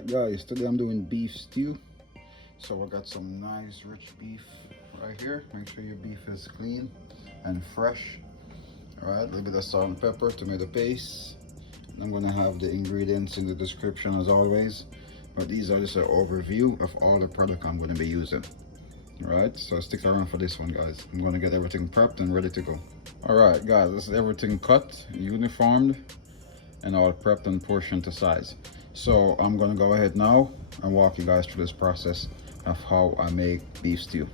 Alright guys, today I'm doing beef stew. So I got some nice rich beef right here. Make sure your beef is clean and fresh. Alright, a little bit of salt and pepper, tomato paste. And I'm gonna have the ingredients in the description as always. But these are just an overview of all the product I'm gonna be using. Alright, so stick around for this one guys. I'm gonna get everything prepped and ready to go. Alright guys, this is everything cut, uniformed, and all prepped and portioned to size. So I'm gonna go ahead now and walk you guys through this process of how I make beef stew.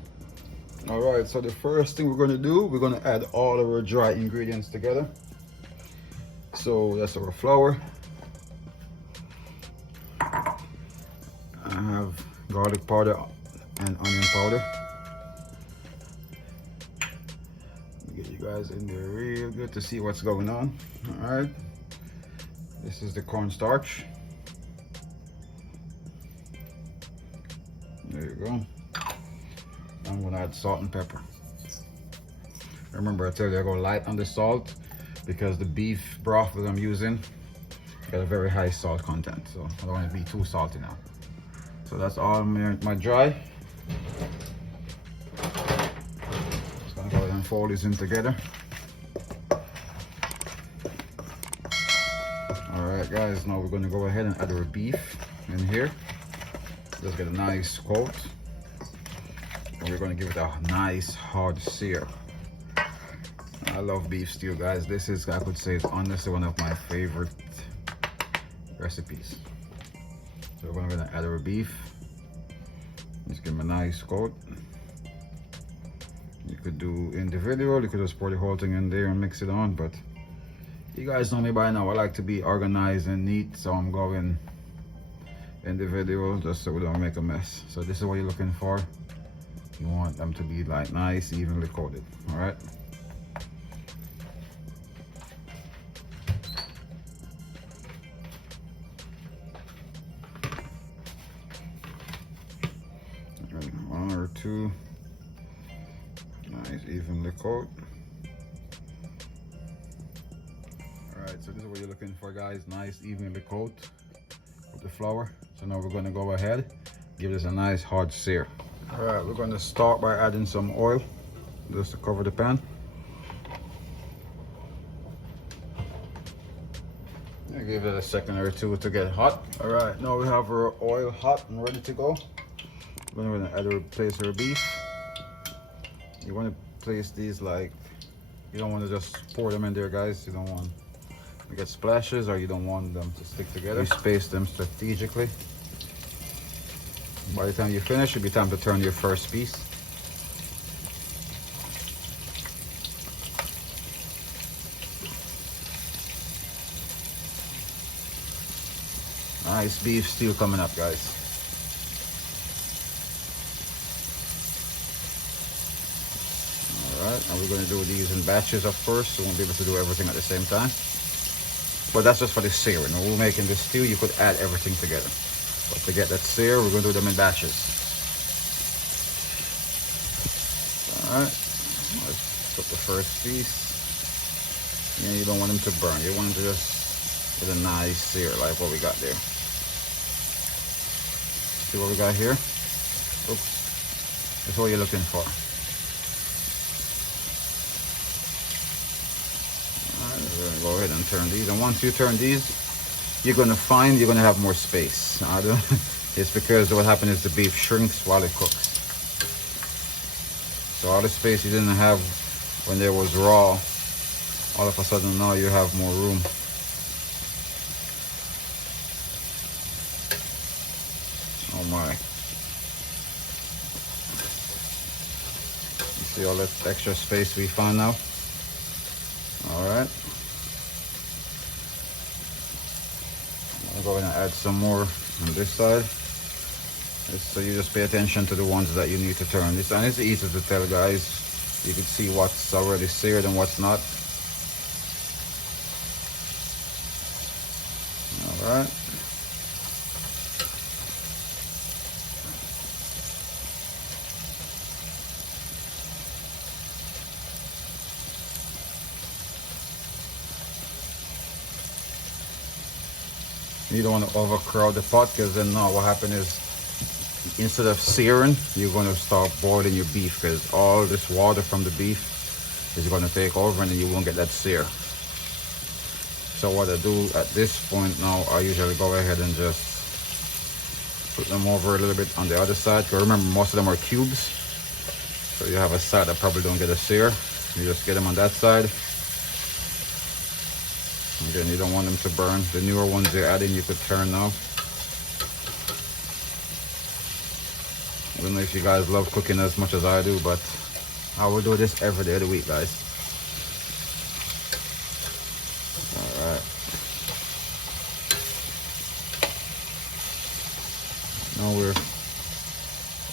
All right, so the first thing we're gonna do, we're gonna add all of our dry ingredients together. So that's our flour. I have garlic powder and onion powder. Get you guys in there real good to see what's going on. All right, this is the cornstarch. There you go. I'm gonna add salt and pepper. Remember I told you I go light on the salt because the beef broth that I'm using got a very high salt content, so I don't want to be too salty now. So that's all my dry. Just gonna go ahead and fold these in together. Alright guys, now we're gonna go ahead and add our beef in here. Just get a nice coat, and we're going to give it a nice hard sear. I love beef stew guys. This is, I could say, it's honestly one of my favorite recipes. So we're going to add our beef. Just give them a nice coat. You could do individual, you could just pour the whole thing in there and mix it on, but you guys know me by now, I like to be organized and neat, so I'm going individual just so we don't make a mess. So this is what you're looking for. You want them to be like nice, evenly coated. All right. And one or two, nice, evenly coat. All right. So this is what you're looking for, guys. Nice, evenly coat with the flour. So now we're going to go ahead, give this a nice hard sear. All right, we're going to start by adding some oil just to cover the pan. I'll give it a second or two to get hot. All right, now we have our oil hot and ready to go. We're going to place our beef. You want to place these like, you don't want to just pour them in there, guys. You don't want to get splashes, or you don't want them to stick together. You space them strategically. By the time you finish, it'll be time to turn your first piece. Nice beef stew coming up, guys. All right, and we're going to do these in batches at first, so we won't be able to do everything at the same time. But that's just for the searing. When we're making this stew, you could add everything together. But to get that sear, we're going to do them in batches. All right, let's put the first piece. Yeah, you don't want them to burn. You want them to just get a nice sear like what we got there. See what we got here? Oops, that's what you're looking for. We're gonna go ahead and turn these, and once you turn these, you're gonna find you're gonna have more space. It's because what happens is the beef shrinks while it cooks. So all the space you didn't have when there was raw, all of a sudden now you have more room. Oh my. You see all that extra space we found now? All right. I'll go ahead and add some more on this side. So you just pay attention to the ones that you need to turn. And it's easy to tell, guys. You can see what's already seared and what's not. All right. You don't want to overcrowd the pot, because then now what happens is, instead of searing, you're going to start boiling your beef, because all this water from the beef is going to take over and then you won't get that sear. So what I do at this point now, I usually go ahead and just put them over a little bit on the other side, because remember, most of them are cubes, so you have a side that probably don't get a sear. You just get them on that side. Again, you don't want them to burn. The newer ones you're adding, you could turn now. I don't know if you guys love cooking as much as I do, but I will do this every day of the week, guys. Alright. Now we're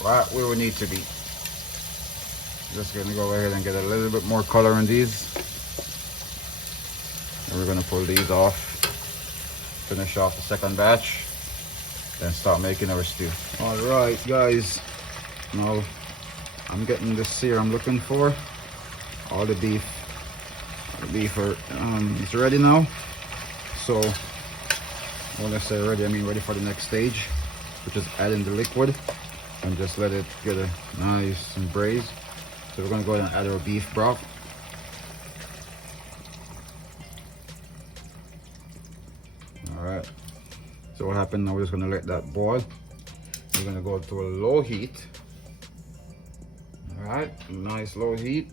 right where we need to be. Just gonna go ahead and get a little bit more color in these. And we're gonna pull these off. Finish off the second batch. Then start making our stew. Alright, guys. Now I'm getting the sear I'm looking for. All the beef are it's ready now. So when I say ready, I mean ready for the next stage, which is adding the liquid and just let it get a nice and braise. So we're gonna go ahead and add our beef broth. Alright. So what happened now, we're just gonna let that boil. We're gonna go to a low heat. Alright, nice low heat.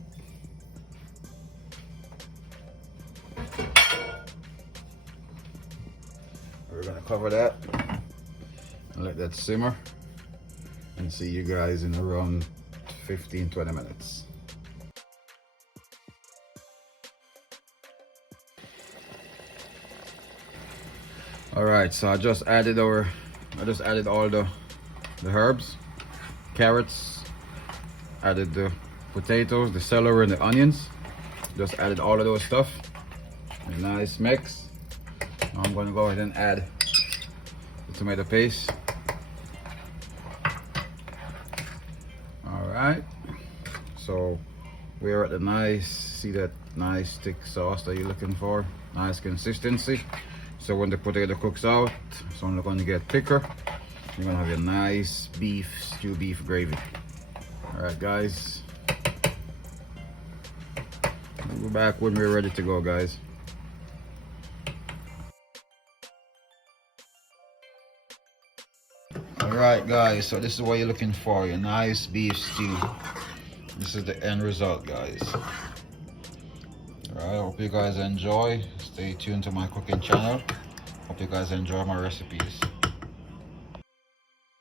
We're gonna cover that and let that simmer and see you guys in around 15-20 minutes. Alright, so I just added all the herbs, carrots, added the potatoes, the celery and the onions. Just added all of those stuff. A nice mix. Now I'm gonna go ahead and add the tomato paste. Alright, so we're at the nice, see that nice thick sauce that you're looking for, nice consistency. So when the potato cooks out, it's only going to get thicker. You're gonna have your nice stew beef gravy. Alright guys, we'll be back when we're ready to go, guys. Alright guys, so this is what you're looking for, your nice beef stew. This is the end result, guys. Alright, hope you guys enjoy. Stay tuned to my cooking channel. Hope you guys enjoy my recipes.